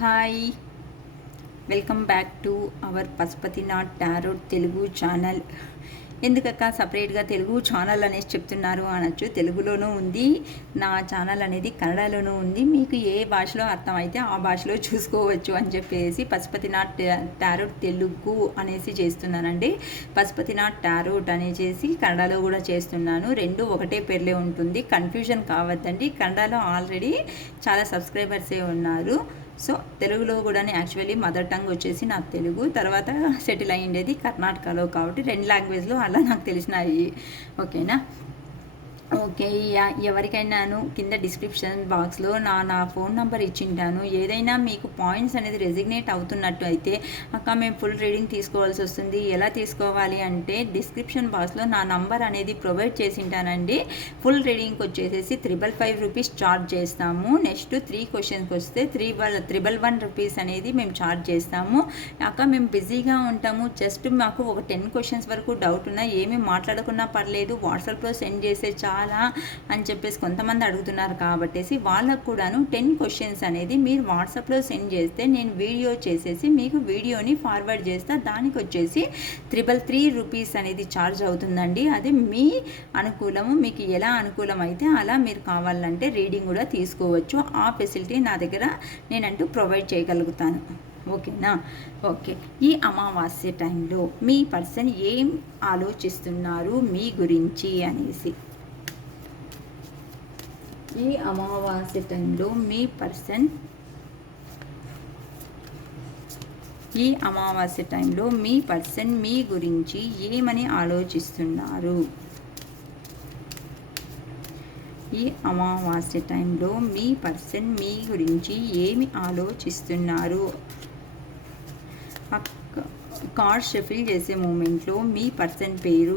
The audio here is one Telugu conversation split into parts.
Hi, welcome back to our Pashupatinath tarot Telugu channel. ఎందుకక్క సపరేట్గా తెలుగు ఛానల్ అనేసి చెప్తున్నారు అనొచ్చు. తెలుగులోనూ ఉంది, నా ఛానల్ అనేది కన్నడలోనూ ఉంది. మీకు ఏ భాషలో అర్థమైతే ఆ భాషలో చూసుకోవచ్చు అని చెప్పేసి పశుపతినాథ్ టారోట్ తెలుగు అనేసి చేస్తున్నానండి. పశుపతినాథ్ టారోట్ అనేసి కన్నడలో కూడా చేస్తున్నాను. రెండు ఒకటే పేర్లే ఉంటుంది, కన్ఫ్యూజన్ కావద్దండి. కన్నడలో ఆల్రెడీ చాలా సబ్స్క్రైబర్సే ఉన్నారు. సో తెలుగులో కూడా యాక్చువల్లీ మదర్ టంగ్ వచ్చేసి నాకు తెలుగు, తర్వాత సెటిల్ అయ్యిండేది కర్ణాటకలో, కాబట్టి రెండు లాంగ్వేజ్లో అలా నాకు తెలిసినాయి. ఓకేనా? ఓకే, ఎవరికైనాను కింద డిస్క్రిప్షన్ బాక్స్లో నా ఫోన్ నెంబర్ ఇచ్చింటాను. ఏదైనా మీకు పాయింట్స్ అనేది రెసిగ్నేట్ అవుతున్నట్టు అయితే అక్క మేము ఫుల్ రీడింగ్ తీసుకోవాల్సి వస్తుంది, ఎలా తీసుకోవాలి అంటే డిస్క్రిప్షన్ బాక్స్లో నా నంబర్ అనేది ప్రొవైడ్ చేసింటానండి. ఫుల్ రీడింగ్కి వచ్చేసేసి 555 రూపీస్ ఛార్జ్ చేస్తాము. నెక్స్ట్ 3 క్వశ్చన్స్కి వస్తే 311 రూపీస్ అనేది మేము ఛార్జ్ చేస్తాము. అక్క మేము బిజీగా ఉంటాము, జస్ట్ మాకు ఒక 10 క్వశ్చన్స్ వరకు డౌట్ ఉన్నా ఏమీ మాట్లాడుకున్నా పర్లేదు, వాట్సాప్లో సెండ్ చేసే చాలా అని చెప్పేసి కొంతమంది అడుగుతున్నారు. కాబట్టి వాళ్ళకు కూడాను 10 క్వశ్చన్స్ అనేది మీరు వాట్సాప్లో సెండ్ చేస్తే నేను వీడియో చేసేసి మీకు వీడియోని ఫార్వర్డ్ చేస్తా. దానికి వచ్చేసి 333 రూపీస్ అనేది ఛార్జ్ అవుతుందండి. అది మీ అనుకూలము, మీకు ఎలా అనుకూలం అయితే అలా మీరు కావాలంటే రీడింగ్ కూడా తీసుకోవచ్చు. ఆ ఫెసిలిటీ నా దగ్గర నేనంటూ ప్రొవైడ్ చేయగలుగుతాను. ఓకేనా? ఓకే, ఈ అమావాస్య టైంలో మీ పర్సన్ ఏం ఆలోచిస్తున్నారు మీ గురించి అనేసి, ఈ అమావాస్య టైంలో మీ పర్సన్ మీ గురించి ఏమని ఆలోచిస్తున్నారు? ఈ అమావాస్య టైంలో మీ పర్సన్ మీ గురించి ఏమి ఆలోచిస్తున్నారు? కార్డ్ షఫిల్ చేసే మూమెంట్లో మీ పర్సన్ పేరు,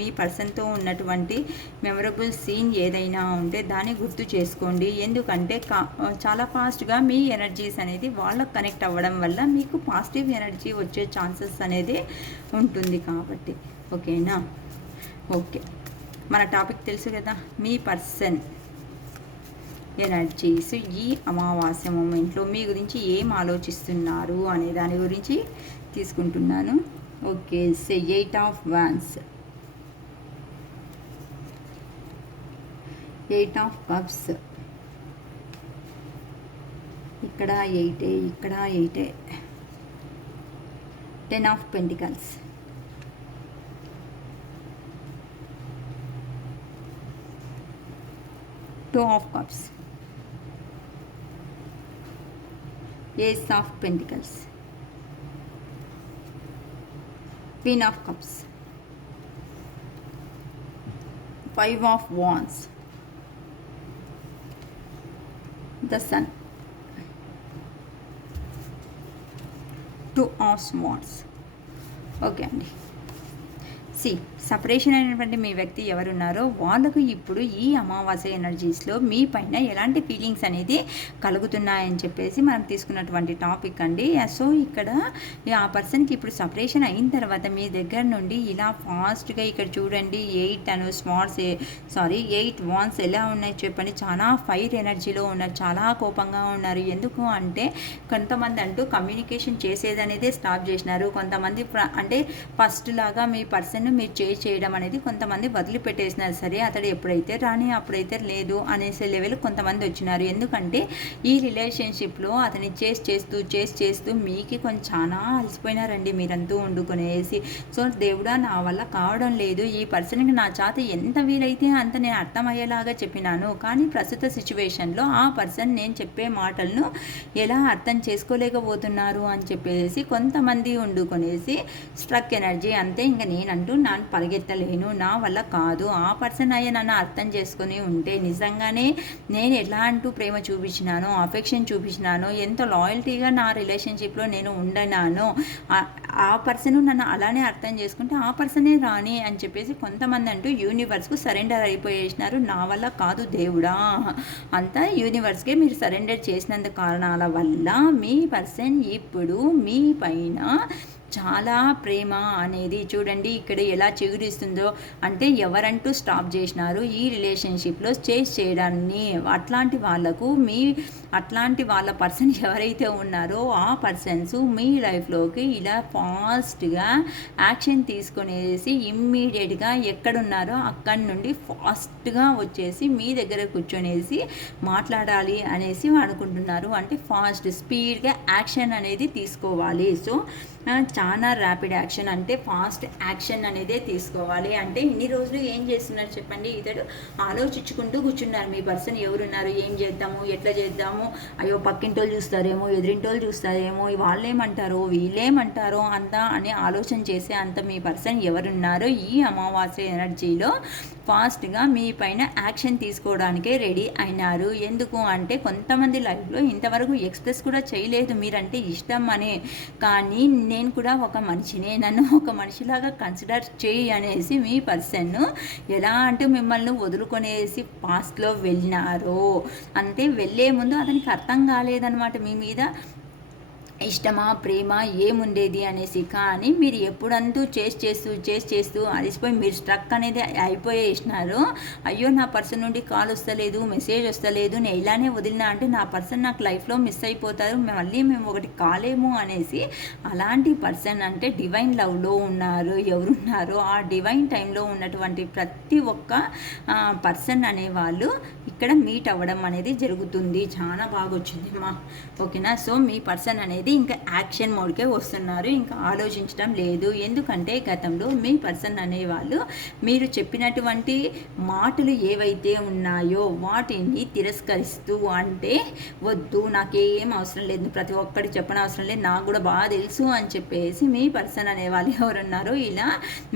మీ పర్సన్తో ఉన్నటువంటి మెమరబుల్ సీన్ ఏదైనా ఉంటే దాన్ని గుర్తు చేసుకోండి. ఎందుకంటే చాలా ఫాస్ట్గా మీ ఎనర్జీస్ అనేది వాళ్ళకు కనెక్ట్ అవ్వడం వల్ల మీకు పాజిటివ్ ఎనర్జీ వచ్చే ఛాన్సెస్ అనేది ఉంటుంది కాబట్టి. ఓకేనా? ఓకే, మన టాపిక్ తెలుసు కదా, మీ పర్సన్ ఎనర్జీస్ ఈ అమావాస్య మూమెంట్లో మీ గురించి ఏం ఆలోచిస్తున్నారు అనే దాని గురించి తీసుకుంటున్నాను. Okay, say 8 of wands, 8 of cups, ఇక్కడ 8, ఇక్కడ 8, 10 of pentacles, 2 of cups, Ace of Pentacles, Queen of Cups, 5 of Wands, the Sun, 2 of Swords. Okay అండి. సపరేషన్ అయినటువంటి మీ వ్యక్తి ఎవరున్నారో వాళ్ళకు ఇప్పుడు ఈ అమావాస్య ఎనర్జీస్లో మీ పైన ఎలాంటి ఫీలింగ్స్ అనేది కలుగుతున్నాయని చెప్పేసి మనం తీసుకున్నటువంటి టాపిక్ అండి. సో ఇక్కడ ఆ పర్సన్కి ఇప్పుడు సపరేషన్ అయిన తర్వాత మీ దగ్గర నుండి ఇలా ఫాస్ట్గా ఇక్కడ చూడండి 8 వాన్స్ ఎలా ఉన్నాయి చెప్పండి. చాలా ఫైర్ ఎనర్జీలో ఉన్నారు, చాలా కోపంగా ఉన్నారు. ఎందుకు అంటే కొంతమంది అంటూ కమ్యూనికేషన్ చేసేది అనేది స్టాప్ చేసినారు. కొంతమంది అంటే ఫస్ట్ లాగా మీ పర్సన్ మీరు చేయడం అనేది కొంతమంది వదిలిపెట్టేసినారు. సరే అతడు ఎప్పుడైతే రాని అప్పుడైతే లేదు అనేసే లెవెల్ కొంతమంది వచ్చినారు. ఎందుకంటే ఈ రిలేషన్షిప్లో అతని చేస్తూ మీకు కొంచెం చాలా అలసిపోయినారండి మీరంతూ వండుకునేసి. సో దేవుడా నా వల్ల కావడం లేదు, ఈ పర్సన్కి నా చేత ఎంత వీలైతే అంత నేను అర్థమయ్యేలాగా చెప్పినాను, కానీ ప్రస్తుత సిచ్యువేషన్లో ఆ పర్సన్ నేను చెప్పే మాటలను ఎలా అర్థం చేసుకోలేకపోతున్నారు అని చెప్పేసి కొంతమంది వండుకునేసి స్ట్రక్ ఎనర్జీ. అంతే, ఇంకా నేనంటూ నన్ను పరిగెత్తలేను, నా వల్ల కాదు, ఆ పర్సన్ అయ్యే నన్ను అర్థం చేసుకుని ఉంటే నిజంగానే నేను ఎలా అంటూ ప్రేమ చూపించినానో, అఫెక్షన్ చూపించినానో, ఎంత లాయల్టీగా నా రిలేషన్షిప్లో నేను ఉండనానో ఆ పర్సన్ నన్ను అలానే అర్థం చేసుకుంటే ఆ పర్సనే రాని అని చెప్పేసి కొంతమంది అంటూ యూనివర్స్కు సరెండర్ అయిపోయేసినారు. నా వల్ల కాదు దేవుడా, అంతా యూనివర్స్కే మీరు సరెండర్ చేసినందుకు కారణాల వల్ల మీ పర్సన్ ఇప్పుడు మీ పైన చాలా ప్రేమ అనేది చూడండి ఇక్కడ ఎలా చిగురిస్తుందో. అంటే ఎవరంటూ స్టాప్ చేసినారు ఈ రిలేషన్షిప్లో చేంజ్ చేయడాన్ని. అట్లాంటి వాళ్ళ పర్సన్ ఎవరైతే ఉన్నారో ఆ పర్సన్స్ మీ లైఫ్లోకి ఇలా ఫాస్ట్గా యాక్షన్ తీసుకునేసి ఇమ్మీడియట్గా ఎక్కడున్నారో అక్కడి నుండి ఫాస్ట్గా వచ్చేసి మీ దగ్గర కూర్చొనేసి మాట్లాడాలి అనేసి అనుకుంటున్నారు. అంటే ఫాస్ట్ స్పీడ్గా యాక్షన్ అనేది తీసుకోవాలి. సో చాలా ర్యాపిడ్ యాక్షన్ అంటే ఫాస్ట్ యాక్షన్ అనేదే తీసుకోవాలి. అంటే ఇన్ని రోజులు ఏం చేస్తున్నారు చెప్పండి, ఇతడు ఆలోచించుకుంటూ కూర్చున్నారు మీ పర్సన్ ఎవరున్నారు, ఏం చేద్దాము, ఎట్లా చేద్దాము, అయ్యో పక్కింటోళ్ళు చూస్తారేమో, ఎదురింటోళ్ళు చూస్తారేమో, వాళ్ళేమంటారో వీళ్ళేమంటారో అంతా అని ఆలోచన చేసే అంత మీ పర్సన్ ఎవరున్నారో ఈ అమావాస్య ఎనర్జీలో ఫాస్ట్గా మీ పైన యాక్షన్ తీసుకోవడానికే రెడీ అయినారు. ఎందుకు అంటే కొంతమంది లైఫ్లో ఇంతవరకు ఎక్స్ప్రెస్ కూడా చేయలేదు మీరంటే ఇష్టం అనే, కానీ నేను కూడా ఒక మనిషినే, నన్ను ఒక మనిషిలాగా కన్సిడర్ చేయి అనేసి మీ పర్సన్ ఎలా అంటే మిమ్మల్ని వదులుకొనేసి పాస్ట్లో వెళ్ళినారో. అంటే వెళ్ళే ముందు అతనికి అర్థం కాలేదన్నమాట మీ మీద ఇష్టమా ప్రేమ ఏముండేది అనేసి. కానీ మీరు ఎప్పుడంటూ చేస్తూ అలిసిపోయి మీరు స్ట్రక్ అనేది అయిపోయేసినారు. అయ్యో నా పర్సన్ నుండి కాల్ వస్తలేదు, మెసేజ్ వస్తలేదు, నేను ఇలానే వదిలినా అంటే నా పర్సన్ నాకు లైఫ్లో మిస్ అయిపోతారు, మళ్ళీ మేము ఒకటి కాలేము అనేసి. అలాంటి పర్సన్ అంటే డివైన్ లవ్లో ఉన్నారు ఎవరున్నారో ఆ డివైన్ టైంలో ఉన్నటువంటి ప్రతి ఒక్క పర్సన్ అనేవాళ్ళు ఇక్కడ మీట్ అవ్వడం అనేది జరుగుతుంది. చాలా బాగా వచ్చింది అమ్మా, ఓకేనా. సో మీ పర్సన్ అనేది ఇంకా యాక్షన్ మోడ్కే వస్తున్నారు, ఇంకా ఆలోచించడం లేదు. ఎందుకంటే గతంలో మీ పర్సన్ అనేవాళ్ళు మీరు చెప్పినటువంటి మాటలు ఏవైతే ఉన్నాయో వాటిని తిరస్కరిస్తూ, అంటే వద్దు నాకేం అవసరం లేదు, ప్రతి ఒక్కటి చెప్పనవసరం లేదు, నాకు కూడా బాగా తెలుసు అని చెప్పేసి మీ పర్సన్ అనేవాళ్ళు ఎవరున్నారో ఇలా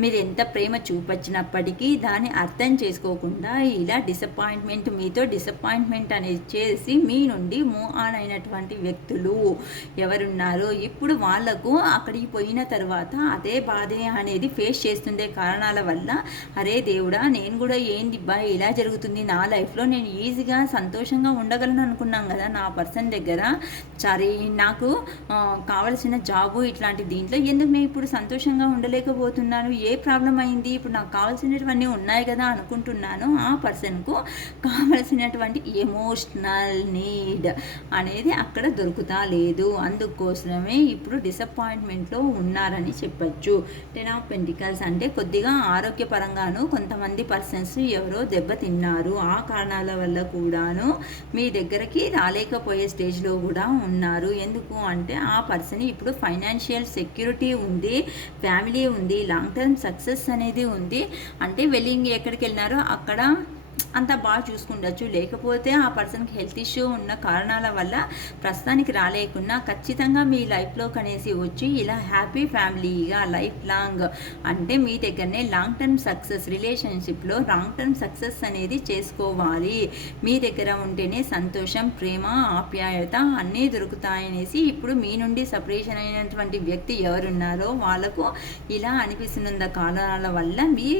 మీరు ఎంత ప్రేమ చూపించినప్పటికీ దాన్ని అర్థం చేసుకోకుండా ఇలా డిసప్పాయింట్మెంట్ అనేది చేసి మీ నుండి మూవ్ ఆన్ అయినటువంటి వ్యక్తులు ఎవరున్నారో ఇప్పుడు వాళ్లకు అక్కడికి పోయిన తర్వాత అదే బాధే అనేది ఫేస్ చేస్తుండే కారణాల వల్ల అరే దేవుడా నేను కూడా ఏంది బా ఇలా జరుగుతుంది నా లైఫ్లో, నేను ఈజీగా సంతోషంగా ఉండగలను అనుకున్నాం కదా నా పర్సన్ దగ్గర, సరే నాకు కావలసిన జాబు ఇట్లాంటి దీంట్లో ఎందుకు నేను ఇప్పుడు సంతోషంగా ఉండలేకపోతున్నాను, ఏ ప్రాబ్లం అయింది, ఇప్పుడు నాకు కావాల్సినటువన్నీ ఉన్నాయి కదా అనుకుంటున్నాను. ఆ పర్సన్కు కావలసినటువంటి ఎమోషనల్ నీడ్ అనేది అక్కడ దొరుకుతా లేదు, అందుకోసమే ఇప్పుడు డిసప్పాయింట్మెంట్లో ఉన్నారని చెప్పచ్చు. 10 ఆఫ్ పెంటికల్స్ అంటే కొద్దిగా ఆరోగ్యపరంగాను కొంతమంది పర్సన్స్ ఎవరో దెబ్బతిన్నారు, ఆ కారణాల వల్ల కూడాను మీ దగ్గరికి రాలేకపోయే స్టేజ్లో కూడా ఉన్నారు. ఎందుకు అంటే ఆ పర్సన్ ఇప్పుడు ఫైనాన్షియల్ సెక్యూరిటీ ఉంది, ఫ్యామిలీ ఉంది, లాంగ్ టర్మ్ సక్సెస్ అనేది ఉంది. అంటే వెళ్ళి ఎక్కడికి వెళ్ళినారో అక్కడ అంతా బాగా చూసుకుండొచ్చు, లేకపోతే ఆ పర్సన్కి హెల్త్ ఇష్యూ ఉన్న కారణాల వల్ల ప్రస్తుతానికి రాలేకున్నా ఖచ్చితంగా మీ లైఫ్లోకి అనేసి వచ్చి ఇలా హ్యాపీ ఫ్యామిలీగా లైఫ్ లాంగ్ అంటే మీ దగ్గరనే లాంగ్ టర్మ్ సక్సెస్ రిలేషన్షిప్లో లాంగ్ టర్మ్ సక్సెస్ అనేది చేసుకోవాలి. మీ దగ్గర ఉంటేనే సంతోషం, ప్రేమ, ఆప్యాయత అన్నీ దొరుకుతాయనేసి ఇప్పుడు మీ నుండి సపరేషన్ అయినటువంటి వ్యక్తి ఎవరున్నారో వాళ్ళకు ఇలా అనిపిస్తున్న కారణాల వల్ల మీ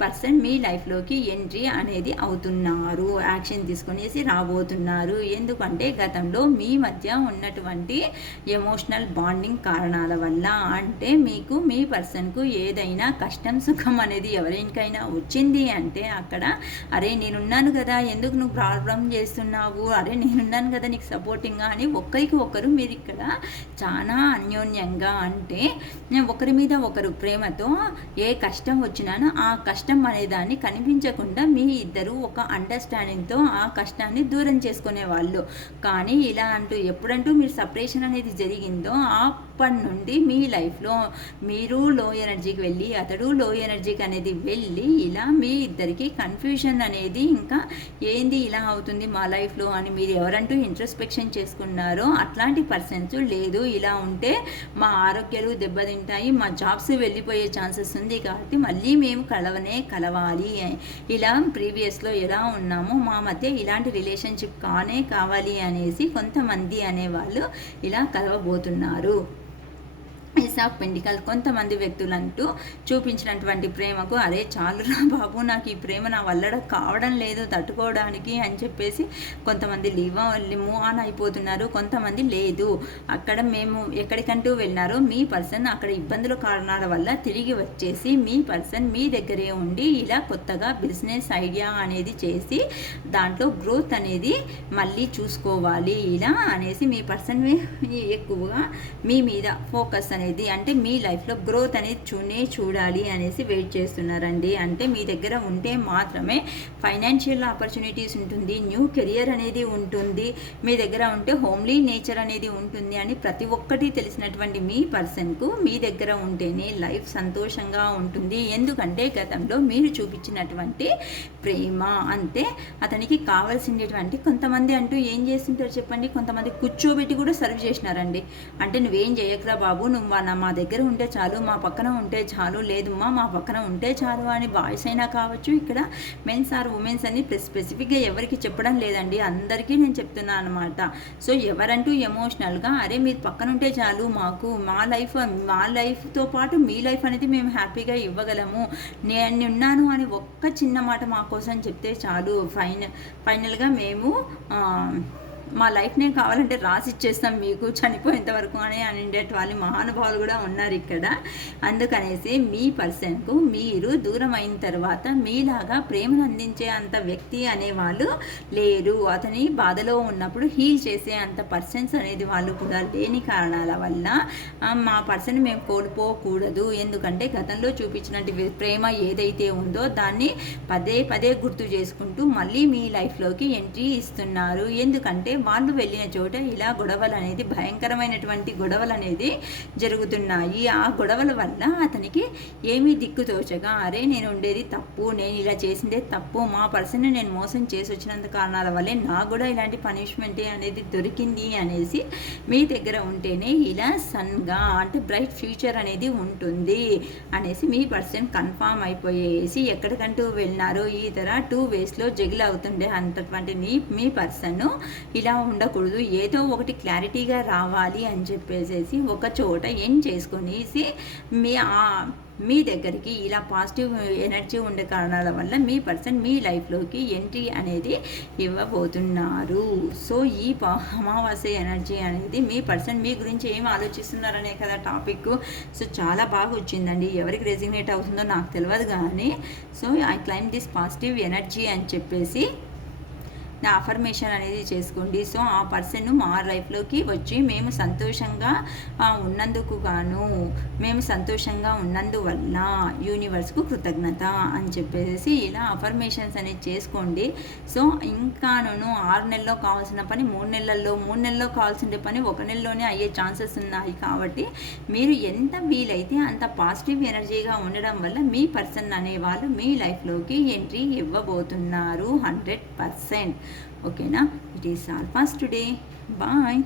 పర్సన్ మీ లైఫ్లోకి ఎంట్రీ అనేది అవుతున్నారు, యాక్షన్ తీసుకునేసి రాబోతున్నారు. ఎందుకంటే గతంలో మీ మధ్య ఉన్నటువంటి ఎమోషనల్ బాండింగ్ కారణాల వల్ల, అంటే మీకు మీ పర్సన్కు ఏదైనా కష్టం సుఖం అనేది ఎవరికైనా వచ్చింది అంటే అక్కడ అరే నేనున్నాను కదా ఎందుకు నువ్వు ప్రాబ్లం చేస్తున్నావు, అరే నేనున్నాను కదా నీకు సపోర్టింగ్గా అని ఒకరికి ఒకరు మీరు ఇక్కడ చాలా అన్యోన్యంగా అంటే ఒకరి మీద ఒకరు ప్రేమతో ఏ కష్టం వచ్చినానో ఆ కష్టం అనేదాన్ని కనిపించకుండా మీ ఇద్దరు ఒక అండర్స్టాండింగ్తో ఆ కష్టాన్ని దూరం చేసుకునేవాళ్ళు. కానీ ఇలా అంటూ ఎప్పుడంటూ మీరు సపరేషన్ అనేది జరిగిందో అప్పటి నుండి మీ లైఫ్లో మీరు లో ఎనర్జీకి వెళ్ళి అతడు లో ఎనర్జీకి అనేది వెళ్ళి ఇలా మీ ఇద్దరికి కన్ఫ్యూజన్ అనేది ఇంకా ఏంది ఇలా అవుతుంది మా లైఫ్లో అని మీరు ఎవరంటూ ఇంట్రోస్పెక్షన్ చేసుకున్నారో అట్లాంటి పర్సన్స్ లేదు, ఇలా ఉంటే మా ఆరోగ్యాలు దెబ్బతింటాయి, మా జాబ్స్ వెళ్ళిపోయే ఛాన్సెస్ ఉంది కాబట్టి మళ్ళీ మేము కలవాలి, ఇలా ప్రీవియస్లో ఎలా ఉన్నామో మా మధ్య ఇలాంటి రిలేషన్షిప్ కావాలి అనేసి కొంతమంది అనేవాళ్ళు ఇలా కలవబోతున్నారు. ఏస్ ఆఫ్ పెంటికల్ కొంతమంది వ్యక్తులంటూ చూపించినటువంటి ప్రేమకు అరే చాలురా బాబు, నాకు ఈ ప్రేమ నా వల్ల కావడం లేదు తట్టుకోవడానికి అని చెప్పేసి కొంతమంది మూవ్ ఆన్ అయిపోతున్నారు. కొంతమంది లేదు, అక్కడ మేము ఎక్కడికంటూ వెళ్ళినారో మీ పర్సన్ అక్కడ ఇబ్బందుల కారణాల వల్ల తిరిగి వచ్చేసి మీ పర్సన్ మీ దగ్గరే ఉండి ఇలా కొత్తగా బిజినెస్ ఐడియా అనేది చేసి దాంట్లో గ్రోత్ అనేది మళ్ళీ చూసుకోవాలి ఇలా అనేసి మీ పర్సన్ ఎక్కువగా మీ మీద ఫోకస్ అనేది అంటే మీ లైఫ్లో గ్రోత్ అనేది చూడాలి అనేసి వెయిట్ చేస్తున్నారండి. అంటే మీ దగ్గర ఉంటే మాత్రమే ఫైనాన్షియల్ ఆపర్చునిటీస్ ఉంటుంది, న్యూ కెరియర్ అనేది ఉంటుంది, మీ దగ్గర ఉంటే హోమ్లీ నేచర్ అనేది ఉంటుంది అని ప్రతి ఒక్కటి తెలిసినటువంటి మీ పర్సన్కు మీ దగ్గర ఉంటేనే లైఫ్ సంతోషంగా ఉంటుంది. ఎందుకంటే గతంలో మీరు చూపించినటువంటి ప్రేమ అంతే అతనికి కావాల్సినటువంటి కొంతమంది అంటూ ఏం చేస్తుంటారు చెప్పండి, కొంతమంది కూర్చోబెట్టి కూడా సర్వ్ చేసినారండి. అంటే నువ్వేం చేయకరా బాబు, నువ్వు మా దగ్గర ఉంటే చాలు, మా పక్కన ఉంటే చాలు, లేదు మా పక్కన ఉంటే చాలు అని బాయ్స్ అయినా కావచ్చు, ఇక్కడ మెన్స్ ఆర్ ఉమెన్స్ అని స్పెసిఫిక్గా ఎవరికి చెప్పడం లేదండి, అందరికీ నేను చెప్తున్నాను అనమాట. సో ఎవరంటూ ఎమోషనల్గా అరే మీరు పక్కన ఉంటే చాలు, మాకు మా లైఫ్తో పాటు మీ లైఫ్ అనేది మేము హ్యాపీగా ఇవ్వగలము, నేను ఉన్నాను అని ఒక్క చిన్న మాట మా కోసం చెప్తే చాలు, ఫైనల్గా మేము మా లైఫ్నే కావాలంటే రాసి ఇచ్చేస్తాం మీకు చనిపోయేంత వరకు అని అనేటి వాళ్ళు మహానుభావులు కూడా ఉన్నారు ఇక్కడ. అందుకనేసి మీ పర్సన్కు మీరు దూరం అయిన తర్వాత మీలాగా ప్రేమను అందించే అంత వ్యక్తి అనేవాళ్ళు లేరు. అతని బాధలో ఉన్నప్పుడు హీల్ చేసే అంత పర్సన్స్ అనేది వాళ్ళు కూడా లేని కారణాల వల్ల మా పర్సన్ మేము కోల్పోకూడదు. ఎందుకంటే గతంలో చూపించినట్టు ప్రేమ ఏదైతే ఉందో దాన్ని పదే పదే గుర్తు చేసుకుంటూ మళ్ళీ మీ లైఫ్లోకి ఎంట్రీ ఇస్తున్నారు. ఎందుకంటే వాళ్ళు వెళ్ళిన చోట ఇలా గొడవలు అనేది భయంకరమైనటువంటి గొడవలు అనేది జరుగుతున్నాయి. ఆ గొడవల వల్ల అతనికి ఏమీ దిక్కుతోచగా అరే నేను ఉండేది తప్పు, నేను ఇలా చేసిందే తప్పు, మా పర్సన్ని నేను మోసం చేసి వచ్చినంత కారణాల వల్లే నాకు కూడా ఇలాంటి పనిష్మెంట్ అనేది దొరికింది అనేసి మీ దగ్గర ఉంటేనే ఇలా సన్గా అంటే బ్రైట్ ఫ్యూచర్ అనేది ఉంటుంది అనేసి మీ పర్సన్ కన్ఫామ్ అయిపోయేసి ఎక్కడికంటూ వెళ్ళినారో ఈ తర 2 వేస్లో జగిల్ అవుతుండే అంతటువంటి మీ పర్సన్ ఇలా ఉండకూడదు, ఏదో ఒకటి క్లారిటీగా రావాలి అని చెప్పేసి ఒక చోట ఎండ్ చేసుకునేసి మీ దగ్గరికి ఇలా పాజిటివ్ ఎనర్జీ ఉండే కారణాల వల్ల మీ పర్సన్ మీ లైఫ్లోకి ఎంట్రీ అనేది ఇవ్వబోతున్నారు. సో ఈ అమావాస్య ఎనర్జీ అనేది మీ పర్సన్ మీ గురించి ఏం ఆలోచిస్తున్నారనే కదా టాపిక్. సో చాలా బాగా వచ్చిందండి, ఎవరికి రెజినేట్ అవుతుందో నాకు తెలియదు కానీ so I claim this positive energy అని చెప్పేసి నా అఫర్మేషన్ అనేది చేసుకోండి. సో ఆ పర్సన్ మా లైఫ్లోకి వచ్చి మేము సంతోషంగా ఉన్నందుకు గాను, మేము సంతోషంగా ఉన్నందువల్ల యూనివర్స్కు కృతజ్ఞత అని చెప్పేసి ఇలా అఫర్మేషన్స్ అనేది చేసుకోండి. సో ఇంకాను 6 నెలల్లో కావాల్సిన పని 3 నెలల్లో, 3 నెలల్లో కావాల్సిన పని 1 నెలలోనే అయ్యే ఛాన్సెస్ ఉన్నాయి. కాబట్టి మీరు ఎంత వీలైతే అంత పాజిటివ్ ఎనర్జీగా ఉండడం వల్ల మీ పర్సన్ అనేవాళ్ళు మీ లైఫ్లోకి ఎంట్రీ ఇవ్వబోతున్నారు 100%. ఓకేనా? It is all first today. Bye.